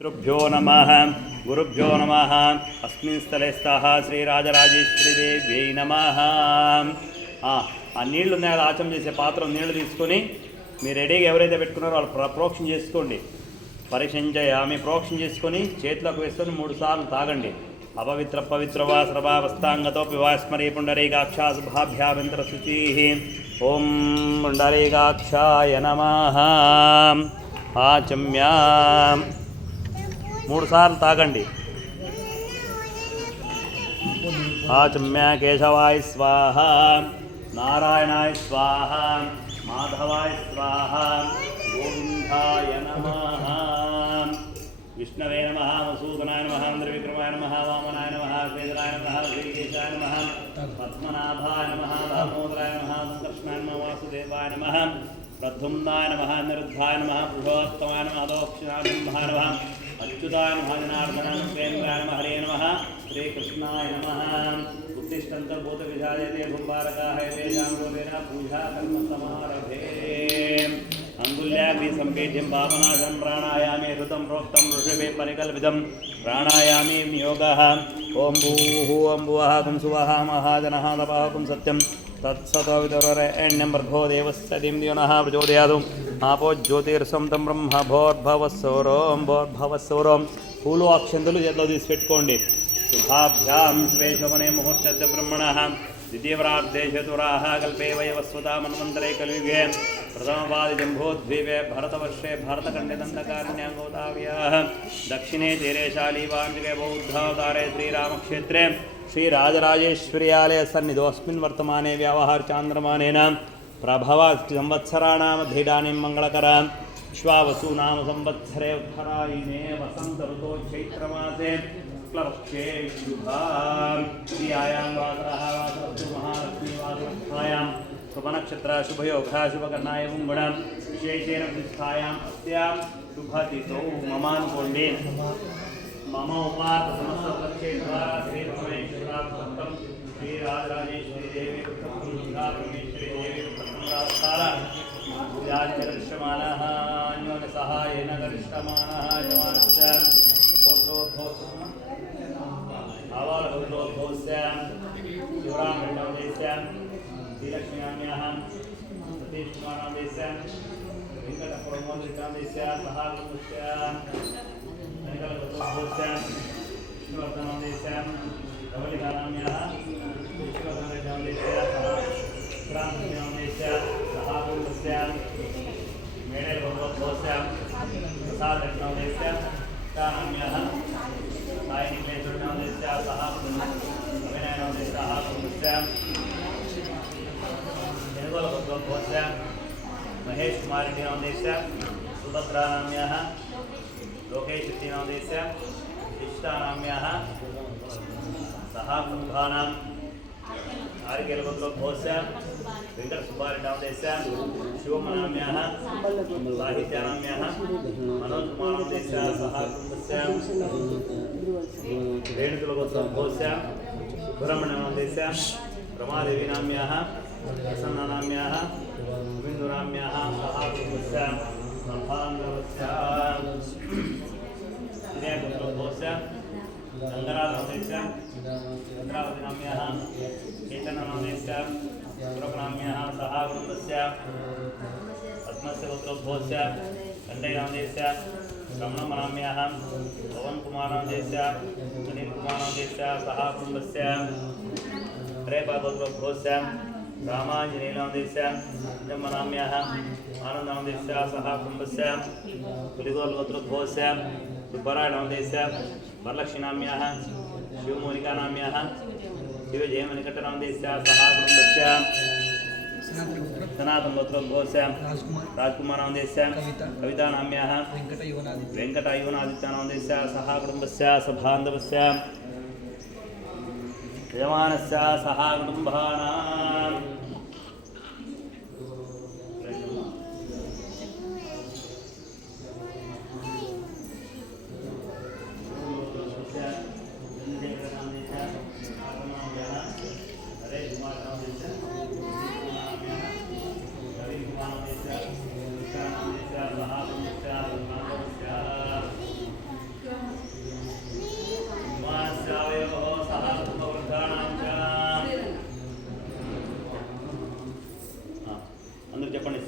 गुरुभ्यो नमः गुरुभ्यो नमः अस्मिन् स्थले స్థాః శ్రీరాజరాజేశ్వరీదేవ్యై నమః। ఆ నీళ్లు ఉన్నాయి, ఆచమనం చేసే పాత్ర నీళ్లు తీసుకొని మీరు రెడీగా ఎవరైతే పెట్టుకున్నారో వాళ్ళు ప్రోక్షణ చేసుకోండి। పరిశంచయామి ప్రోక్షణ చేసుకొని చేతులకు వేసుకొని 3 సార్లు తాగండి। అపవిత్ర పవిత్ర వా సర్వావస్థాంగతోపి వా స్మరే పుండరీకాక్షా శుభాభ్యాభ్యంతర శుచిః। ఓం పుండరీకాక్షాయ నమః। ఆచమ్యా 3 సార్లు తాగండి। ఆచమ్య కేశవాయ స్వాహ, నారాయణాయ స్వాహ, మాధవాయ స్వాహ, గోవిందాయ నమః, విష్ణవే నమః, మసూదనాయ నమః, ఇంద్రవిక్రమాయ నమః, వామనాయ నమః, శ్రీధరాయ నమః, శ్రీకేశాయ నమః, పద్మనాభాయ నమః, దామోదరాయ నమః, సంకర్షణాయ నమః, వాసుదేవాయ నమః, ప్రద్యుమ్నాయ నమః, నిరుద్ధాయ నమః, పురుషోత్తమాయ నమః, దోక్షిణాయ నమః, అచ్యుతాయ నమః, జనార్దనాయ నమః, హరే నమః, శ్రీకృష్ణాయ నమః। ఉత్తిష్టంతర్భూత విషాదేతే కుంభారకాః తేషాం గోవేన పూజా కర్మ సమారభే। అంగుళ్యాగ్ని సంపేద్యం పావనాశం ప్రాణాయామే హృతం ప్రోక్తం ఋషభే పరికల్పితం ప్రాణాయామే యోగః। ఓం భూః ఓం భువః తం సువః మహాజనః తపః సత్యం తత్సతో విదురేణ్యం భర్గో దేవస్య ధిమ్యోనః ప్రచోదయాదు। ఆపో జ్యోతిర్సం తం బ్రహ్మ భోర్భవస్సౌరోం భోర్భవస్సౌరోం। పూలు అక్షంతులు చేతిలో తీసి పెట్టుకోండి। శుభాభ్యాం శుభేశవనే ముహూర్త బ్రహ్మణః ద్వితీయవరార్ధే చతురాః కల్పే వయవస్వతా మన్వంతరే కలియుగే ప్రథమపాది జంబోద్వీపే భరతవర్షే భరతఖండే దండకారణ్యాంగోదావ్యాః దక్షిణే తీరే శాలీవాంతికే బౌద్ధావతారే శ్రీరామక్షేత్రే శ్రీరాజరాజేశ్వరి ఆలయ సన్నిధోస్మిన్ వర్తమానే వ్యావహార చాంద్రమానేన ప్రభవ సంవత్సరాణామధీడానిం మంగళకర విశ్వావసూనామ సంవత్సరే ఉత్తరాయణే వసంత ఋతో చైత్రమాసే శుక్లపక్షే శుభాం శ్రీయాయాం వాసరః వాసరస్తు మహాలక్ష్మీ వాసరస్థాయాం శుభనక్షత్ర శుభయోగా శుభకర్ణాయ గుణం విశేషేణ ప్రతిష్టాయాం అస్యాం శుభతిథౌ మమానుకోండి। మమ ఉపాత సమస్త ప్రక్షేత్రార శ్రీ పరమేశ్వరాత్మకం శ్రీ రాజరాజేశ్వరి దేవి పరమేశ్వరి దేవి ప్రసన్నాస్తార పూజాచరిష్యమానః అన్యోన సహాయేన గరిష్యమానః యమానస్య గోత్రోద్భవస్య ఆవాళగోత్రోద్భవస్య శివరామేణోదేస్య శ్రీలక్ష్మ్యామ్యాః సతీష్కుమారాదేస్య వెంకటపురమోదికాదేస్య సహాగుణస్య గోత్రోద్భవస్య విష్ణువర్ధనోదేస్య ధవళికానామ్యాః విష్ణువర్ధనోదేస్య సహస్రాంతోదేస్య సహాగుణస్య మేడే గోత్రోద్భవస్య ప్రసాదరత్నోదేస్య కానామ్యాః సాయినికేశ్వరనోదేస్య సహాగుణస్య సహాగుణస్య గోత్రోద్భవస్య మహేష్ కుమారినోదేస్య సుభద్రానామ్యాః లోకేశనోదేస్య ఇష్టానామ్యాః సహాకుంభానాం ఆరికేలగోత్రోద్భవస్య వెంకట సుబ్బారెడ్డినోదేస్య శివమనామ్యాః సాహిత్యానామ్యాః మనోజ్ కుమారనోదేస్య సహాకుంభస్య రేణుకులగోత్రోద్భవస్య సుబ్రహ్మణ్యనోదేస్య రమాదేవీనామ్యాః ప్రసన్నానామ్యాః గోవిందునామ్యాః సహాకుంభస్య సంభాంగవస్య విజయగోత్రోద్భవస్య గంగరాజనోదేస్య చంద్రావతినామ్యాః కేతననోదేస్య సురకనామ్యాః సహాగుణస్య పద్మస్య గోత్రోద్భవస్య కండైనోదేస్య రమణమనామ్యాః పవన్ కుమారనోదేస్య సునీల్ కుమారనోదేస్య సహాకుటుంబస్య రేపగోత్రోద్భవస్య రామాంజనేయనోదేస్య జన్మనామ్యాః ఆనందనోదేస్య సహాకుటుంబస్య పులిగోత్రోద్భవస్య సుబ్బరాయనోదేస్య వరలక్ష్మీనామ్యాః శివమోనికానామ్యాః శివజయమణికట్టనోదేస్య సహాకుటుంబస్య సనాతనగోత్రోద్భవస్య రాజ్కుమారనోదేస్య కవితానామ్యాః వెంకటయువనాదిత్యనోదేస్య సహాకుటుంబస్య సబాంధవస్య యజమానస్య సహాకుటుంబానాం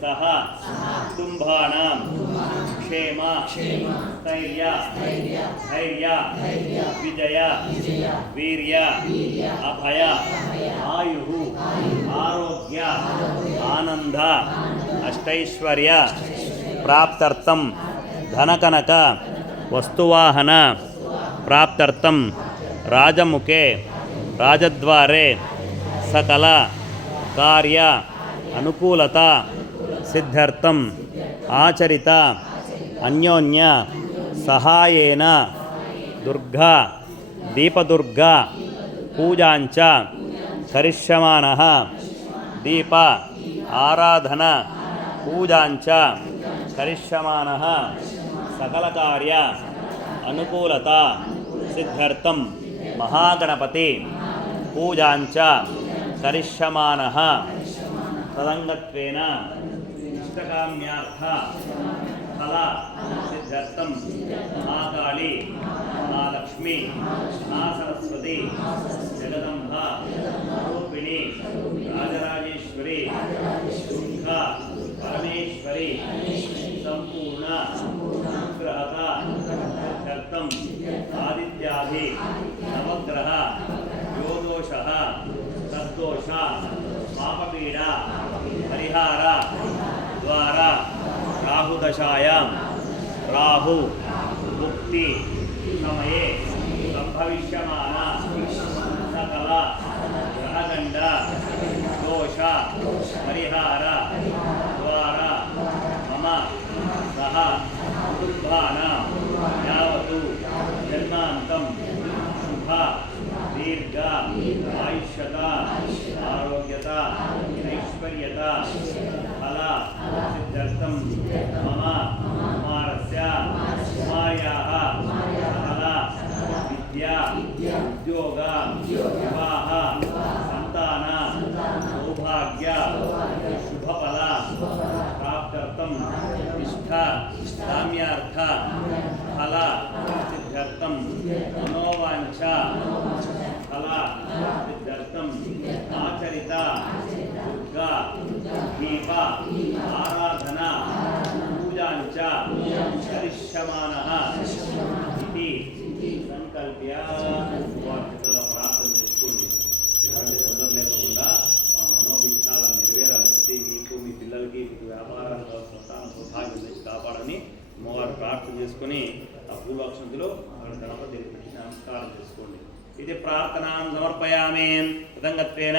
సహ కుటుంబానాం క్షేమ స్థైర్య ధైర్య విజయ వీర్య అభయ ఆయు ఆరోగ్య ఆనంద అష్టైశ్వర్య ప్రాప్త్యర్థం ధనకనక వస్తువాహన ప్రాప్త్యర్థం రాజముఖే రాజద్వారే సకల కార్య అనుకూలత సిద్ధ్యర్థం ఆచరిత అన్యోన్య సహాయేన దుర్గా దీపదుర్గా పూజాంచ కరిష్యమానః దీప ఆరాధన పూజాంచ కరిష్యమానః సకల కార్య అనుకూలత సిద్ధ్యర్థం మహాగణపతి పూజాంచ కరిష్యమానః తదంగత్వేన ఇష్టకామ్యార్థ ఫల సిద్ధ్యర్థం మహాకాళి మహాలక్ష్మి మహాసరస్వతి జగదంబ రూపిణి రాజరాజేశ్వరి దుర్గా పరమేశ్వరి సంపూర్ణ అనుగ్రహత సిద్ధ్యర్థం ఆదిత్యాది నవగ్రహ యోదోష తద్దోష పాపపీడ పరిహార ద్వారా రాహుదశాయాం రాహు ముక్తి సమయే సంభవిష్యమాన సకల గ్రహగండ దోష పరిహార ద్వారా మమ సహ కుటుంబానాం యావతు జన్మాంతం శుభ దీర్ఘ ఆయుష్యత ఆరోగ్యత ఐశ్వర్యత ఫల సిద్ధ్యర్థం మమ కుమారస్య కుమార్యాః సకల విద్యా ఉద్యోగ వివాహ సంతాన సౌభాగ్య శుభఫల ప్రాప్త్యర్థం ఇష్ట కామ్యార్థ ఫల సిద్ధ్యర్థం మనోవాంఛ ఫల సిద్ధ్యర్థం ఆచరిత దుర్గా దీప ఆరాధన పూజాంచ కరిష్యమానః ఇది సంకల్ప్య ప్రార్థన చేసుకోండి. ఎలాంటి తొందర లేకుండా ఆ మనోభిష్టాలను నెరవేరాలని మీకు మీ పిల్లలకి మీకు వ్యాపారాలు సంతాన సౌభాగ్యం తెచ్చి కాపాడని అమ్మవారు ప్రార్థన చేసుకుని ఆ పూర్వాక్షంతులో గణపతి పెట్టి నమస్కారం చేసుకోండి. ఇది ప్రార్థనాం సమర్పయామి. కృతంగత్వేన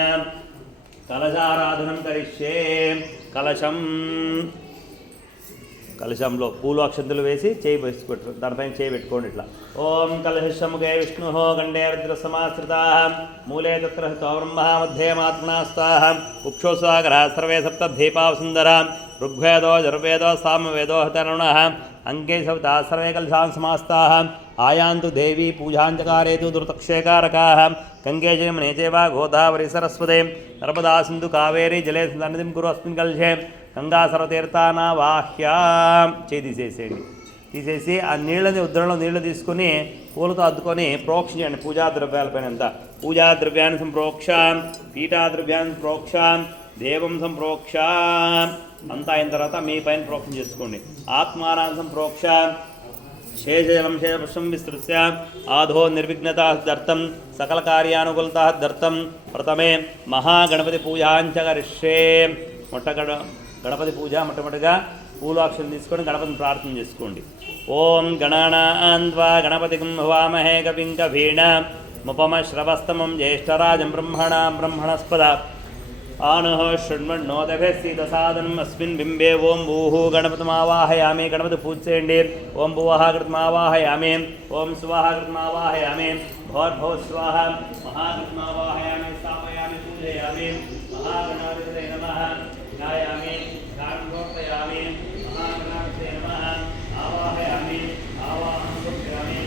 కలశారాధనం కరిష్యే. కలశంలో పూలు అక్షంతులు వేసి చేయి పెట్టు, దానిపైన చేయి పెట్టుకోండి ఇట్లా. ఓం కలశముఖే విష్ణు గండే రుద్ర సమాశ్రిత మూలే తత్ర బ్రహ్మ మధ్యే మాత్మనాస్తాః కుక్షోసాగర సర్వే సప్త దీపావసుందర ఋగ్వేదో జర్వేదో సామవేదో హతరుణః అంకే సవితా సర్వే కలశాన్ సమాస్తాః ఆయాంతు దేవీ పూజాంచకారేతు ధృతక్షేకారకాః గంగే జయమనే చైవ గోదావరి సరస్వతే నర్మదా సింధు కావేరీ జలే సన్నిధిం కురు అస్మిన్ కలశే గంగా సర్వతీర్థానావాహ్య. చేయి తీసేసేయండి. తీసేసి ఆ నీళ్ళని ఉద్దరణలో నీళ్లు తీసుకుని పూలతో అద్దుకొని ప్రోక్ష చేయండి పూజా ద్రవ్యాలపైన అంతా. పూజా ద్రవ్యాన్ని సంప్రోక్ష, పీఠాద్రవ్యాన్ని ప్రోక్ష, దేవం సంప్రోక్ష అంతా అయిన తర్వాత మీ పైన ప్రోక్షణ చేసుకోండి. ఆత్మానాం సంప్రోక్ష శేషజలం శేషపుష్పం విస్తృత్య ఆధో నిర్విఘ్నతా దర్థం సకల కార్యానుకూలతా దర్థం ప్రథమే మహాగణపతి పూజాంచ కరిష్యే. గణపతి పూజ మొట్టమొదటిగా పూలాక్షలు తీసుకొని గణపతిని ప్రార్థన చేసుకోండి. ఓం గణానాన్వా గణపతిం హవామహే కవిం కవీణ ముపమశ్రవస్తమం జ్యేష్ఠరాజం బ్రహ్మణస్పద ఆనః శృణ్వన్నోదభ్యసీదసాదనం అస్మిన్ బింబే ఓం భూః గణపతిమావాహయామి. గణపతి పూజ చేయండి. ఓం భువః గణపతిమావాహయామి. ఓం స్వః గణపతిమావాహయామి. భోర్భో స్వాహ మహాగణపతిమావాహయామి. స్థాపయామి పూజయామి. మహాగణాధిపతయే నమః. ధ్యాయామి ధ్యానోపయామి. మహాగణాధిపతయే నమః. ఆవాహయామి ఆవాహనం సమర్పయామి.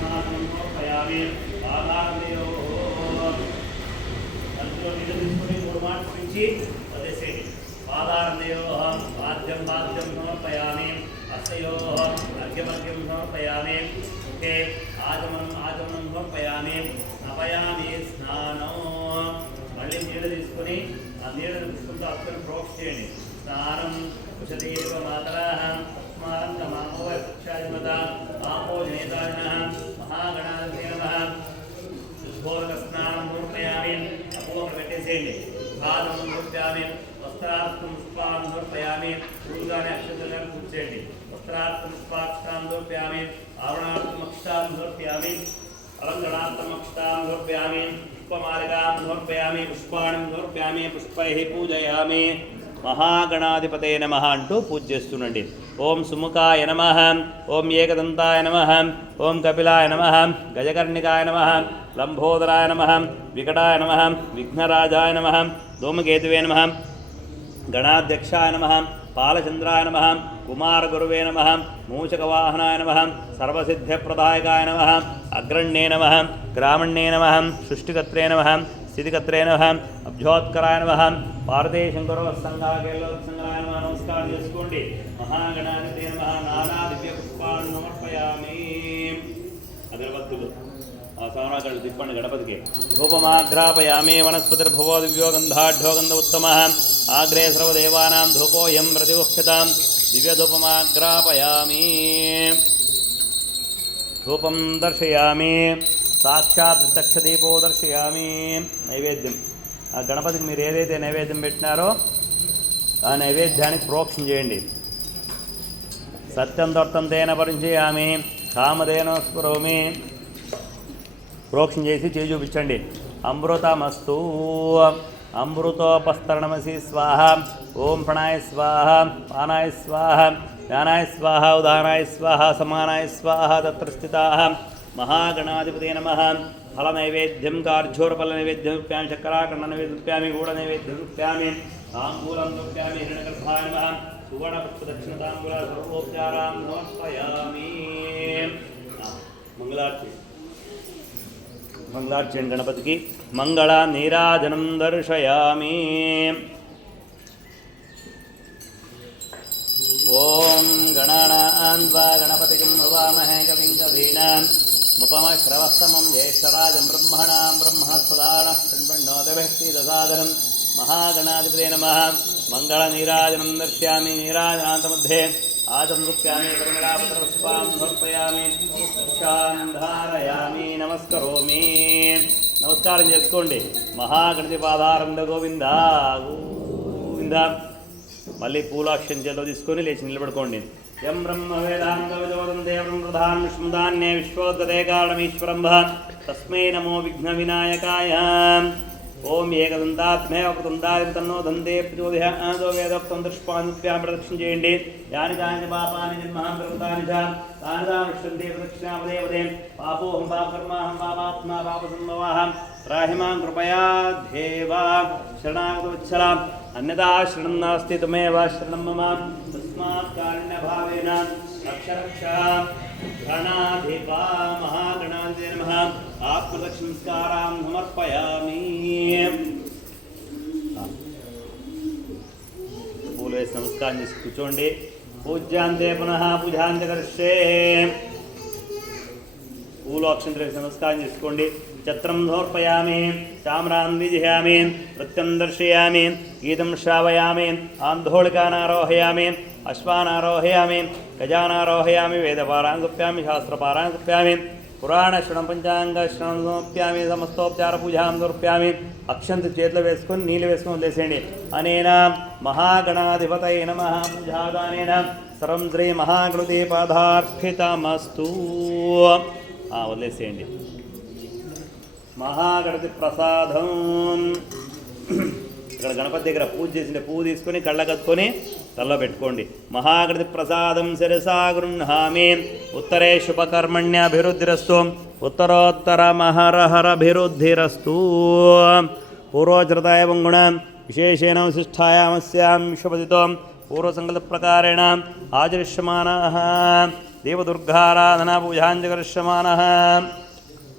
సమర్పయామి. పాదాలయోః అందులో నీళ్ళు తీసుకొని 3 మాటలు గురించి వదిలేసేయండి. పాదాలయోః పాద్యం సమర్పయామి. హస్తయోః అర్ఘ్యం సమర్పయామి. ముఖే ఆచమనం సమర్పయామి. స్నాపయామి స్నానం. మళ్ళీ నీళ్ళు తీసుకొని ఆ నీళ్ళని తీసుకుంటూ అక్కడ ప్రోక్ష చేయండి. స్నానం కుశదేవ మాతరః తస్మాన్ నమామో వక్షాయమత ఆపో జనేతానః మహాగణాధిపతే నమః శుద్ధోదక స్నానం సమర్పయామి అపోహ పెట్టేసేయండి పాదం సమర్పయామి వస్త్రార్థం పుష్పాన్ని సమర్పయామి పూజాని అక్షతలను కూర్చేయండి వస్త్రార్థం పుష్పాక్షాన్ని సమర్పయామి ఆవరణార్థం అక్షతాన్ని సమర్పయామి అలంకరణార్థం అక్షతాన్ని సమర్పయామి పుష్పమాలికాం సమర్పయామి పుష్పాణి సమర్పయామి పుష్పైః పూజయామి మహాగణాధిపతే నమః అంటూ పూజ చేస్తుండండి. ఓం సుముఖాయ నమః, ఓం ఏకదంతాయ నమః, ఓం కపిలాయ నమః, గజకర్ణికాయ నమః, లంబోదరాయ నమః, వికటాయ నమః, విఘ్నరాజాయ నమః, ధూమకేతువే నమః, గణాధ్యక్షాయ నమః, పాలచంద్రాయ నమః, కుమారగురువే నమః, మూషకవాహనాయ నమః, సర్వసిద్ధ్యప్రదాయకాయ నమః, అగ్రణ్యే నమః, గ్రామణ్యే నమః, సృష్టికర్త్రే నమః, స్థితికర్త్రే నమః, అభ్యోత్కరాయ నమః, పార్వతీ శంకర సంఘాకేలోత్సంగాయ నమః. నమస్కారం చేసుకోండి. మహాగణాధిపతే నమః. నానా దివ్య పుష్పాన్ని సమర్పయామి. అగరబత్తులు ఆ సవనాకళ్ళు తిప్పండి గణపతికి. ధూపమాఘ్రాపయామి. వనస్పతిర్భవో దివ్యో గంధాఢ్యో గంధ ఉత్తమః. ఆగ్రే సర్వదేవానాం ధూపోయం ప్రతిగుహ్యతాం. దివ్యధూపమాఘ్రాపయామి. ధూపం దర్శయామి. సాక్షాత్ ప్రత్యక్షదీపో దర్శయామి. నైవేద్యం ఆ గణపతికి మీరు ఏదైతే నైవేద్యం పెట్టినారో ఆ నైవేద్యానికి ప్రోక్షణ చేయండి. సత్యం దొర్తం తేన పరిచయామి. కామధేన స్ఫురోమి. ప్రోక్షణ చేసి చేయి చూపించండి. అమృతమస్తు. అమృతోపస్తరణమసి స్వాహ. ఓం ప్రణాయ స్వాహ, పానాయ స్వాహ, జ్ఞానాయ స్వాహ, ఉదానాయ స్వాహ, సమానాయ స్వాహ. తత్ర స్థితాః మహాగణాధిపతే నమః. ఫల నైవేద్యం కార్జోరఫల నైవేద్యం రూప్యామి. చక్రాకర్ణ నైవేద్యం రూప్యామి. గూఢ నైవేద్యం రూప్యామి. తాంబూలం రూప్యామి. హిరణ్యగర్భాయ నమః. సువర్ణపుష్పదక్షిణతాంబూల సర్వోపచారాం సమర్పయామి. మంగళార్తి మంగళార్చన గణపతికి. మంగళ నీరాజనం దర్శయామి. ఓం గణానాన్వా గణపతికిం హవామహే కవిం కవీనాం ముపమశ్రవస్తమం జ్యేష్ఠరాజం బ్రహ్మణాం బ్రహ్మస్పదానః శృణ్వన్నోతిభిః మహాగణాధిపతే నమః. మంగళ నీరాజనం దర్శయామి. నీరాజనాంతमध्ये ఆచమృప్యామి. పరిమళాపత్రపుష్పాం సమర్పయామి. ధారయామి. నమస్కరోమి. నమస్కారం చేసుకోండి. మహాగణపతి పాదారంభ గోవింద గోవింద. మళ్ళీ పూలాక్షం చేతిలో తీసుకొని లేచి నిలబడుకోండి. యం బ్రహ్మ వేదాంత విదోదం దేవం ప్రధాన్ విష్ణుదాన్యే విశ్వోద్గతే కారణమీశ్వరం తస్మై నమో విఘ్న వినాయకాయ. ఓం ఏకదంతాత్మే ఒకదంతాయ తన్నో దందే ప్రచోదయాదో వేదోక్తం దృష్పానుప్యాం ప్రదక్షిణ చేయండి. యాని కాని పాపాని జన్మహం ప్రకృతాని చ తాని దానుష్యంతే ప్రదక్షిణాపదేవతే. పాపోహం పాపకర్మాహం పాపాత్మా పాపసంభవః. త్రాహిమాం కృపయా దేవా శరణాగతవత్సల. అన్యదా శరణం నాస్తి త్వమేవ శరణం మమ. తస్మాత్ కారుణ్యభావేన రక్ష రక్ష. గణాధిపా మహాగణాధిపతే నమః. ఆత్మదక్షిణస్కారాం సమర్పయామి. పూలు వేసి నమస్కారం చేసి కూర్చోండి. పూజ్యాంతే పునః పూజాంత కరిష్యే. పూలు అక్షంతలు వేసి నమస్కారం చేసుకోండి. ఛత్రం సమర్పయామి. చామ్రాన్ విజయామి. నృత్యం దర్శయామి. గీతం శ్రావయామి. ఆందోళికానారోహయామి. అశ్వానారోహయామి. గజానారోహయామి. వేదపారాయణ గుప్యామి. శాస్త్రపారాయణ గుప్యామి. పురాణశ్రవణం పంచాంగశ్రవణం సమర్ప్యామి. సమస్తోపచార పూజాం సమర్ప్యామి. అక్షంత చేతిలో వేసుకొని నీళ్ళు వేసుకొని వదిలేసేయండి. అనేన మహాగణాధిపతయే నమః. పూజాదానేన సర్వం శ్రీ మహాగణపతి పాదార్పితమస్తు. వదిలేసేయండి. మహాగణపతి ప్రసాదం. ఇక్కడ గణపతి దగ్గర పూజ చేసిండే పువ్వు తీసుకొని కళ్ళ కత్తుకొని తల్లో పెట్టుకోండి. మహాగణపతి ప్రసాదం శిరసా గృహామి. ఉత్తరే శుభకర్మణ్యాభివృద్ధిరస్తు. ఉత్తరోత్తర మహరహరభివృద్ధిరస్తు. పూర్వచరతాయ గుణ విశేషేణ విశిష్టాయామస్యాం విశ్వపతితో పూర్వసంకల్ప ప్రకారేణ ఆచరిష్యమానః. దేవదుర్గారాధన పూజాంజకరిష్యమానః.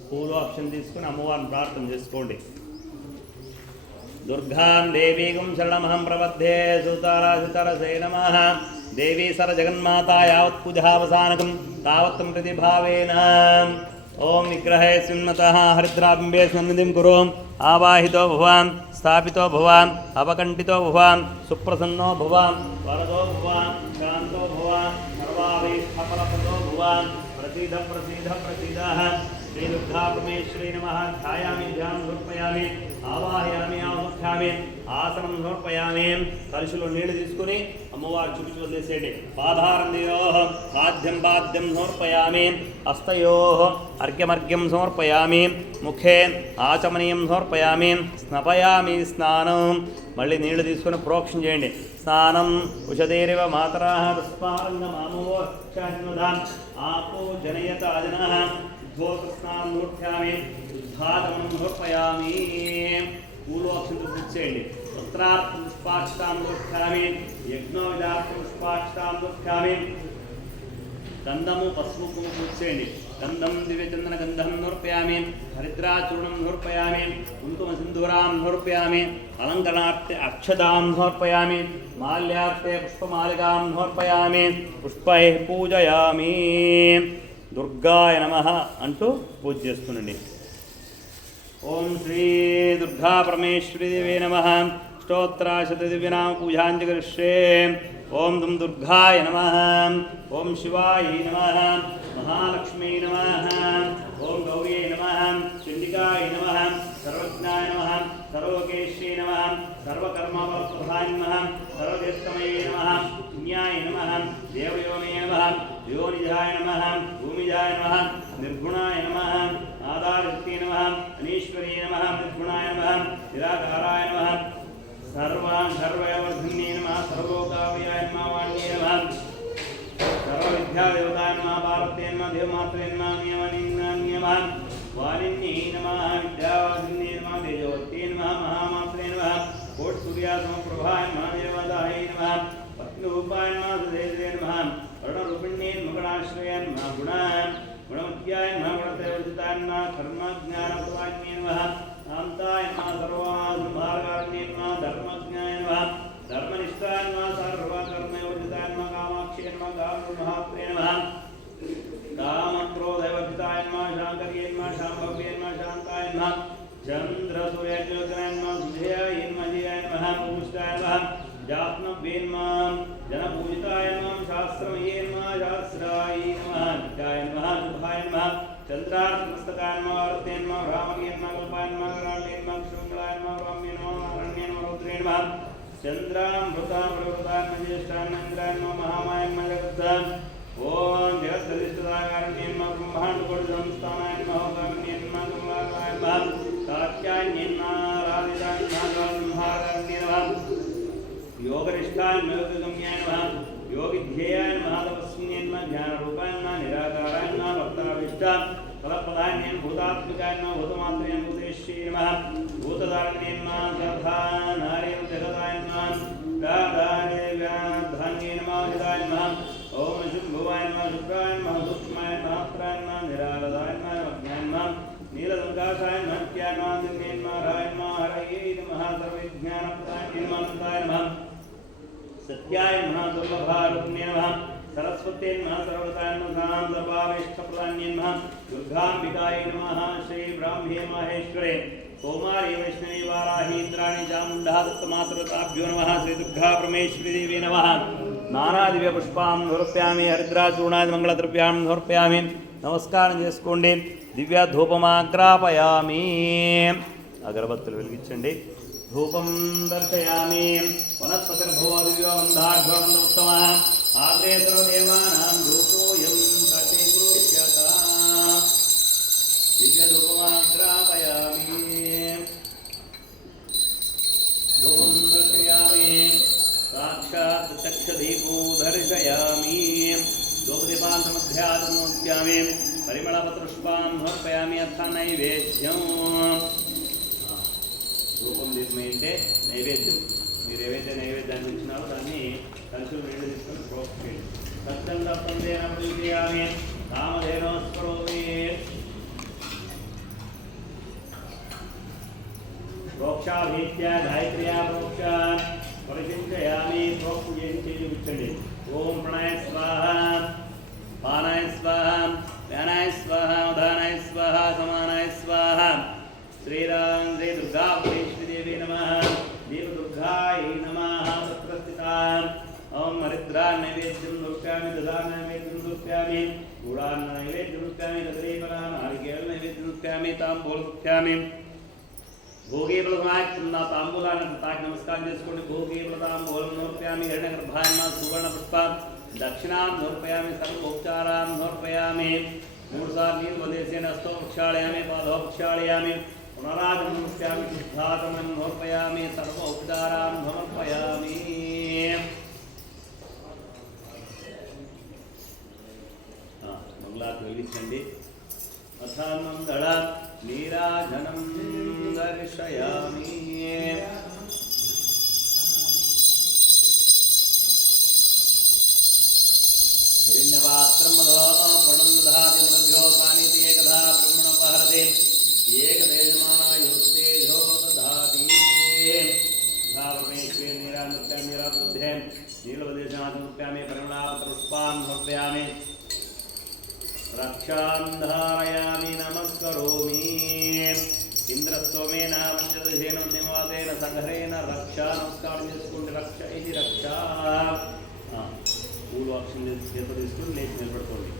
పూలు అక్షం తీసుకుని అమ్మవారిని ప్రార్థన చేసుకోండి. దుర్గాం దేవీగం శరణమహం ప్రబద్ధే. సుతరసే నమః. దేవీ సర జగన్మాతా యావత్ పూజావసానకం తావత్తం ప్రతిభావేన. ఓం విగ్రహే స్మిన్మతః హరిద్రాబింబే సన్నిధిం కురు. ఆవాహితో భవాన్ स्थापितो भव अपकण्ठितो भव सुप्रसन्नो भव वरदो भव शान्तो भव सर्वाभीष्टफलप्रदो भव प्रसीद प्रसीद प्रसीदः श्रीदुर्गा परमेश्वरी नमः। ध्यायामि ध्यानं समर्पयामि ఆవాహయామి ఆముఖ్యామి ఆసనం సమర్పయామి కలుషులో నీళ్లు తీసుకుని అమ్మవారు చూపించి వదిలేసేయండి పాదారంధ్యో పాద్యం పాద్యం సమర్పయామి హస్తయో అర్ఘ్యమర్ఘ్యం సమర్పయామి ముఖే ఆచమనీయం సమర్పయామి స్నపయామి స్నానం మళ్ళీ నీళ్లు తీసుకుని ప్రోక్షణ చేయండి స్నానం ఉషదేరివ మాతరా తస్మారంగమామోక్షాన్వదాం ఆపో జనయత అజనః ఉద్భోతస్నానం నోఠ్యామి ఉద్ఘాతనం సమర్పయామి పూర్వోక్షంతో పూర్తి చేయండి వస్త్రార్థం పుష్పాక్షతాం నోఠ్యామి యజ్ఞోవిదార్థం పుష్పాక్షతాం నోఠ్యామి గంధము పసుపు పూర్తి చేయండి గంధం దివ్యచందన గంధం సమర్పయామి హరిద్రాచూర్ణం సమర్పయామి కుంకుమ సింధూరాం సమర్పయామి అలంకరణార్థే అక్షదాం సమర్పయామి మాల్యార్థే పుష్పమాలికాం సమర్పయామి పుష్పై పూజయామి దుర్గాయ నమః అంటూ పూజ చేస్తుండండి. ఓం శ్రీ దుర్గా పరమేశ్వరీ దేవే నమః. స్తోత్రాశతదివ్యనామ పూజాంచ కరిష్యే. ఓం దుం దుర్గాయ నమః. ఓం శివాయ నమః. మహాలక్ష్మీ నమః. ఓం గౌర్యై నమః. చండికాయ నమః. సర్వజ్ఞాయ నమః. సర్వకేశ్యై నమః. సర్వకర్మఫలప్రదాయ నమః. సర్వదేశమయే నమః. పుణ్యాయ నమః. దేవయోనే నమః. యోనిజాయ నమః. భూమిజాయ నమః. నిర్గుణాయ నమః. ఆధారశక్తి నమః. అనీశ్వరీ నమః. నిర్గుణాయ నమః. నిరాకారాయ నమః. సర్వవర్ధిన్యే నమః. సర్వలోకావ్యాయ నమః. వాణ్యే నమః. సర్వవిద్యాదేవతాయ నమః. పార్వత్యే నమః. దేవమాత్రే నమః. నియమనిన్నే నమః. వాణిన్యే నమః. విద్యావాసిన్యే నమః. తేజోవత్యే నమః. మహామాత్రే నమః. కోట్సూర్యాసమప్రభాయ నమః. నిరవదాయ నమః. పత్నిరూపాయ నమః. సుదేశే నమః. వరుణరూపిణ్యే మకరాశ్రయాయ నమః. గుణమత్యాయ నమః. గుణత్రయవర్జితాయ నమః. కర్మజ్ఞానప్రదాన్యే నమః. శాంతాయ నమః. సర్వసంహారకారిణ్యే నమః. ధర్మజ్ఞాయ నమః. ధర్మనిష్టాయ నమః. సర్వకర్మవర్జితాయ నమః. కామాక్షే నమః. కామమహాత్రే నమః. కామక్రోధవర్జితాయ నమః. శాంకర్యే నమః. శాంభవ్యే నమః. శాంతాయ నమః. చంద్రసూర్యజ్యోతిరాయ నమః. సుజయాయ నమః. జయాయ నమః. భూమిష్టాయ నమః. జాత్మవ్యే నమః. జనపూజితాయ నమః. శాస్త్రమయే నమః. శాస్త్రాయ నమః. నిత్యాయ నమః. శుభాయ నమః. చంద్రార్కమస్తకాయ నమః. వర్తే నమః. రామగే నమః. కల్పాయ నమః. కరాళే నమః. శృంగళాయ నమః. రామ్య నమః. అరణ్య నమః. రుద్రే నమః. చంద్రామృతాం ప్రవృతాయ నమః. జ్యేష్ఠాయ నమః. ఇంద్రాయ నమః. మహామాయ నమః. జగద్ధాం ఓం జగద్దధిష్ఠితాకారణ్యే నమః. బ్రహ్మాండకోటి సంస్థానాయ నమః. కారుణ్యే నమః. కమలాకాయ నమః. కాత్యాయన్యే నమః. రాధితాయ నమః. బ్రహ్మాకారణ్యే నమః. योगनिष्ठाय योगगम्याय नमः. योगिध्येयाय नमः. तपस्विन्ये नमः. ध्यानरूपाय नमः. निराकाराय नमः. भक्ताभीष्टाय फलप्रदाय नमः. भूतात्मिकाय नमः. भूतमात्रे भूतेश्वरी नमः. भूतधारण्ये नमः. सर्वधानार्य जगदाय नमः. धान्ये नमः. जदाय नमः. ओम शुभवाय नमः. शुभ्राय नमः. सूक्ष्माय नमः. अत्राय नमः. निरालदाय नमः. अज्ञाय नमः. नीलसङ्काशाय नमः. नित्याय नमः. दिव्ये नमः. हराय नमः. हरये नमः. सर्वविज्ञानप्रदाय नमः. अनन्ताय नमः. सत्याय नमः. दुर्लभारूपिणे नमः. सरस्वत्यै नमः. सर्वगताय नमः. सर्वाभीष्टप्रदान्ये नमः. दुर्गाम्बिकायै नमः. श्री ब्राह्मे माहेश्वरे कौमारी वैष्णवी वाराही इंद्राणी चामुण्डा दत्तमातृताभ्यो नमः. श्री दुर्गा परमेश्वरी देवी नमः. नानादिव्यपुष्पां समर्पयामि. हरिद्राचूर्णादि मंगलद्रव्यां समर्पयामि. నమస్కారం చేసుకోండి. దివ్య ధూపమాగ్రాపయామి. అగరబత్తులు వెలిగించండి. ధూపం దర్శయామి. వనస్పతిర్భవ దివ్యవందాఢ్యోనంద ఉత్తమ ఆగ్రే సర్వదేవానాం ధూపోయం ప్రతిగృహ్యత. దివ్య ధూపమాగ్రాపయామి. ధూపం దర్శయామి. సాక్షాత్ చక్షదీపో దర్శయామి. ధూపదీపాంతమధ్యాత్మోద్యామి. పరిమళపత్రుష్పాం సమర్పయామి. అథ నైవేద్యం. ధూపం దీపం అంటే నైవేద్యం. మీరు ఏవైతే నైవేద్యాన్ని ఇచ్చినారో దాన్ని కలుషులు నీళ్ళు తీసుకొని ప్రోక్షేయండి. సత్యం దత్తం దేన పూజయామి. కామధేనోస్కరోమి. ప్రోక్షాభీత్య గాయత్ర్యా ప్రోక్ష పరిచించయామి. ప్రోక్షేయించి చూపించండి. ఓం ప్రణయ స్వాహ. పానాయ స్వాహ. వ్యానాయ స్వాహ. ఉదానాయ స్వాహ. సమానాయ స్వాహ. శ్రీరామ్ శ్రీ దుర్గా పరమేశ్వరీ దేవి నమః. समर्पयामि गुडान्न नैवेद्यं समर्पयामि कदलीफल नारिकेल नैवेद्यं समर्पयामि तांबूलं समर्पयामि भोगे प्रथमायत्न तांबूलाన్ని తాకి నమస్కారం చేసుకోండి భోగే ప్రతాంబూలం సమర్పయామి హిరణ్యగర్భాన్న సువర్ణ పుష్ప దక్షిణాం సమర్పయామి సర్వోపచారాం సమర్పయామి మూడుసార్లు నీళ్ళు వదిలేసేన హస్తో ప్రక్షాళయామి పాదో ప్రక్షాళయామి పునరాగమనం సమర్పయామి శుద్ధాగమనం సమర్పయామి సర్వోపచారాం సమర్పయామి మంగళారతి వెలిగించండి అథానందళ నీరాజనం దర్శయామి हिरण्यपात्रं मधोपणं दधाति मृद्योतानीति एकधा ब्रह्मणोपहरति एकतेजमानायुक्तेजो दधाति धावमेश्वे नीरानुप्यामि नीराबुद्धे नीलवदेशनाथमुप्यामि परिमलापत्रपुष्पान् समर्पयामि रक्षां धारयामि नमस्करोमि इंद्रस्वमेन पंचदशेन निवातेन संघरेण रक्षा नमस्कारं చేసుకోండి రక్ష ఇది రక్ష పూలు అక్షం చేతులు తీసుకుని లేచి నిలబడుకోండి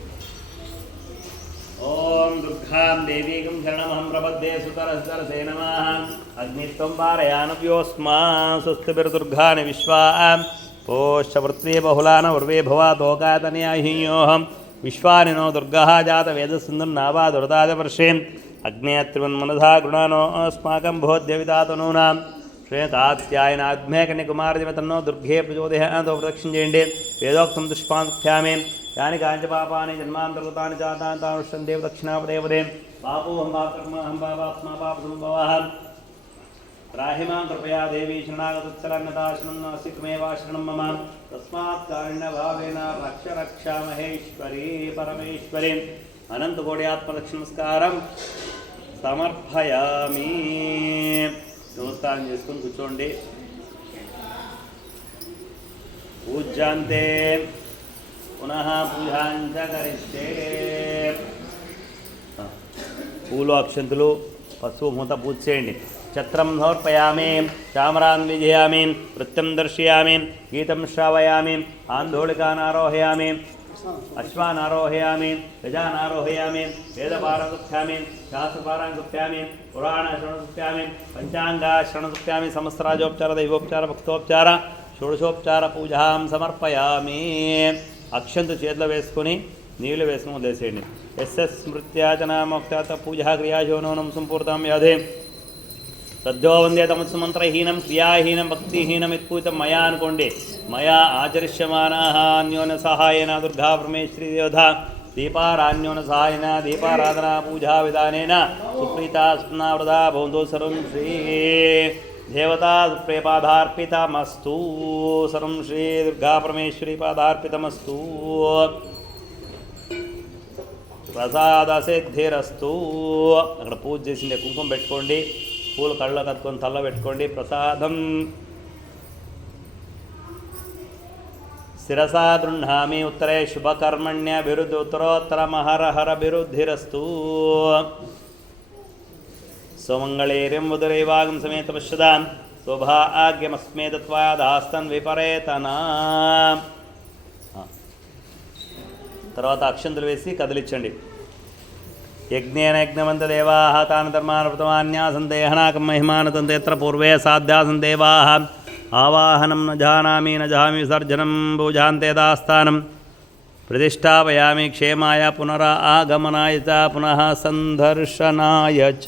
ఓం దుర్గాం దేవీకం శరణమహం ప్రపద్దే సుతరస్తరసే నమః అగ్నిత్వం పారయానవ్యోస్మా స్వస్తిభిర్దుర్గాని విశ్వా పోష్యవృత్వే బహుళాన ఉర్వే భవాతోకాతనయాహియోహం విశ్వాని నో దుర్గः జాత వేదసింధుర్నావా దుర్దాదవర్షే అగ్నేత్రివన్మనధా గృణానో అస్మాకం భోద్యవితాతనూనాం శ్వేతాత్యాయనాగ్నేకన్యకుమారజమతన్నో దుర్గే ప్రచోదయాతో ప్రదక్షిణ చేయండి వేదోక్తం దుష్పాంఖ్యామే యాని కాంచ పాపాని జన్మాంతర్గతాని చాతాంతానుష్ఠం దేవ దక్షిణాపదేవదే పాపోహం పాపకర్మహం పాపాత్మా పాపసంభవః రాహిమాం కృపయా దేవీ శరణాగతత్సలన్నదాశనం నాస్తికమేవాశరణం మమ తస్మాత్ కారుణ్యభావేన రక్ష రక్ష మహేశ్వరీ పరమేశ్వరీ అనంతకోటి ఆత్మలక్ష్మస్కారం సమర్పయామి నమస్కారం చేసుకుని కూర్చోండి పూజ్యాంతే పునః పూజాంచ కరిష్యే పూలు అక్షంతులు పసుపు మూత పూజ చేయండి ఛత్రం సమర్పయామి చామరాన్ విజయామి వృత్తం దర్శయామి గీతం శ్రావయామి ఆందోళికాన్ ఆరోహయామి అశ్వాన్ ఆరోహయామి గజాన్ ఆరోహయామి వేదపారం గుప్యామి శాస్త్రపారం గుప్యామి పురాణశ్రవణ గుప్యామి పంచాంగాశ్రవణ గుప్యామి సమస్తరాజోపచార దైవోపచార భక్తోపచార షోడశోపచార పూజాం సమర్పయామి అక్షంతు చేతిలో వేసుకొని నీళ్లు వేసుకుని వదిలేసేయండి ఎస్ఎస్ స్మృత్యాచనామోక్త పూజా క్రియాశోనం సంపూర్తం యాధే సద్యో వందే తమస్మంత్రహీనం క్రియాహీనం భక్తిహీనం ఇత్పూతం మయా అనుకోండి మయా ఆచరిష్యమానాః అన్యోన్య సహాయేన దుర్గా పరమేశ్వరీ దేవతా దీపారాన్యోన సహాయేన దీపారాధనా పూజా విధానేన సుప్రీతా స్నావృతా భవంతో సర్వం శ్రీ దేవతా సుప్రేపాదార్పితమస్తు సర్వం శ్రీ దుర్గా పరమేశ్వరీ పాదార్పితమస్తు ప్రసాద సిద్ధిరస్తు అక్కడ పూజ చేసిండే కుంకుమ పెట్టుకోండి పూలు కళ్ళలో కట్టుకొని తల్ల పెట్టుకోండి ప్రసాదం శిరసా గృహ్ణామి ఉత్తరే శుభకర్మణ్యభివృద్ధి ఉత్తరోత్తరమహరహరభివృద్ధిరస్తు సుమంగళేర్యం ఉదరైవాగం సమేత పశ్యదాం శోభాగ్యమస్మే దత్వాదాస్తన్ విపరేతనా తర్వాత అక్షంతులు వేసి కదిలించండి యజ్ఞేన యజ్ఞవంత దేవాః తాన్ ధర్మాన్ ప్రతమాన్యాసన్ దేహనాకం మహిమానతంతే యత్ర పూర్వే సాధ్యాసన్ దేవాః ఆవాహనం న జానామి విసర్జనం పూజాంతే దాస్థానం ప్రతిష్టాపయామి క్షేమాయ పునరాగమనాయ చ పునః సందర్శనాయ చ